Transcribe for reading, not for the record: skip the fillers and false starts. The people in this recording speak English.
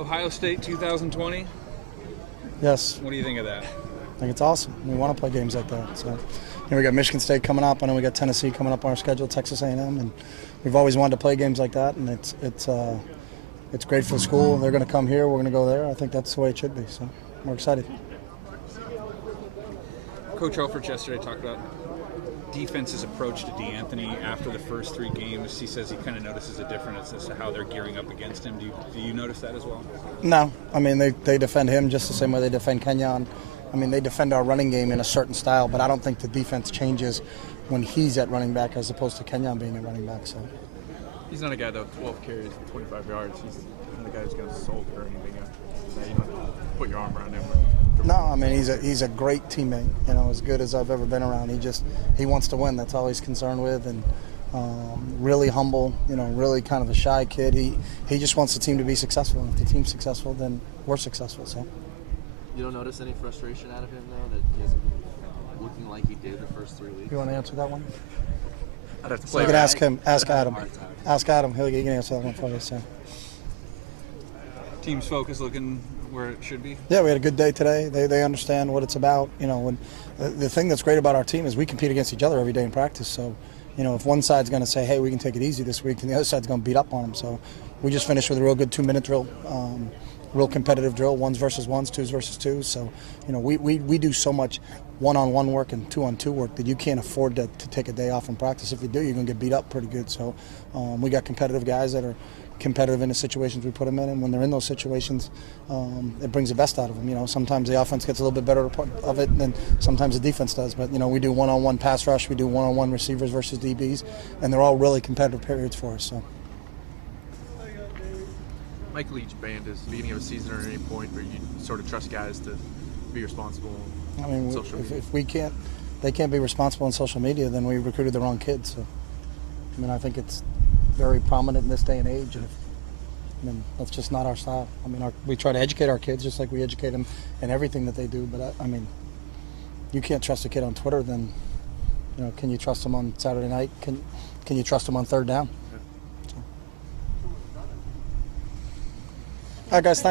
Ohio State 2020. Yes. What do you think of that? I think it's awesome. We want to play games like that. So, we got Michigan State coming up. I know we got Tennessee coming up on our schedule, Texas A&M, and we've always wanted to play games like that. And it's great for the school. They're going to come here. We're going to go there. I think that's the way it should be. So, we're excited. Coach Helfrich yesterday talked about defense's approach to DeAnthony after the first 3 games. He says he kind of notices a difference as to how they're gearing up against him. Do you notice that as well? No. I mean, they defend him just the same way they defend Kenyon. I mean, they defend our running game in a certain style, but I don't think the defense changes when he's at running back as opposed to Kenyon being at running back. So he's not a guy that 12 carries, 25 yards. He's not a guy who's going to soul or anything. You don't put your arm around him. No, I mean he's a great teammate. As good as I've ever been around. He wants to win. That's all he's concerned with, and really humble. Really kind of a shy kid. He just wants the team to be successful. And if the team's successful, then we're successful. So. You don't notice any frustration out of him now that he isn't looking like he did the first 3 weeks? You want to answer that one? I'd have to play. You can ask him. Ask Adam. Ask Adam. He can answer that one for us. Yeah. Team's focus looking where it should be? Yeah, we had a good day today. They understand what it's about. When the thing that's great about our team is we compete against each other every day in practice. So, if one side's going to say, hey, we can take it easy this week, then the other side's going to beat up on them. So we just finished with a real good 2-minute drill, real competitive drill, 1s versus 1s, 2s versus 2s. So, we do so much one-on-one work and 2-on-2 work that you can't afford to take a day off from practice. If you do, you're going to get beat up pretty good. So we got competitive guys that are competitive in the situations we put them in, and when they're in those situations, it brings the best out of them. Sometimes the offense gets a little bit better of it than sometimes the defense does. But we do one-on-one pass rush, we do one-on-one receivers versus DBs, and they're all really competitive periods for us. So. Mike Leach banned his beginning of a season or at any point where you sort of trust guys to be responsible. I mean, if they can't be responsible on social media, then we recruited the wrong kids. So, I think it's very prominent in this day and age. And that's just not our style. We try to educate our kids just like we educate them in everything that they do. But you can't trust a kid on Twitter. Then, can you trust them on Saturday night? Can you trust them on 3rd down? So. All right, guys. Thanks.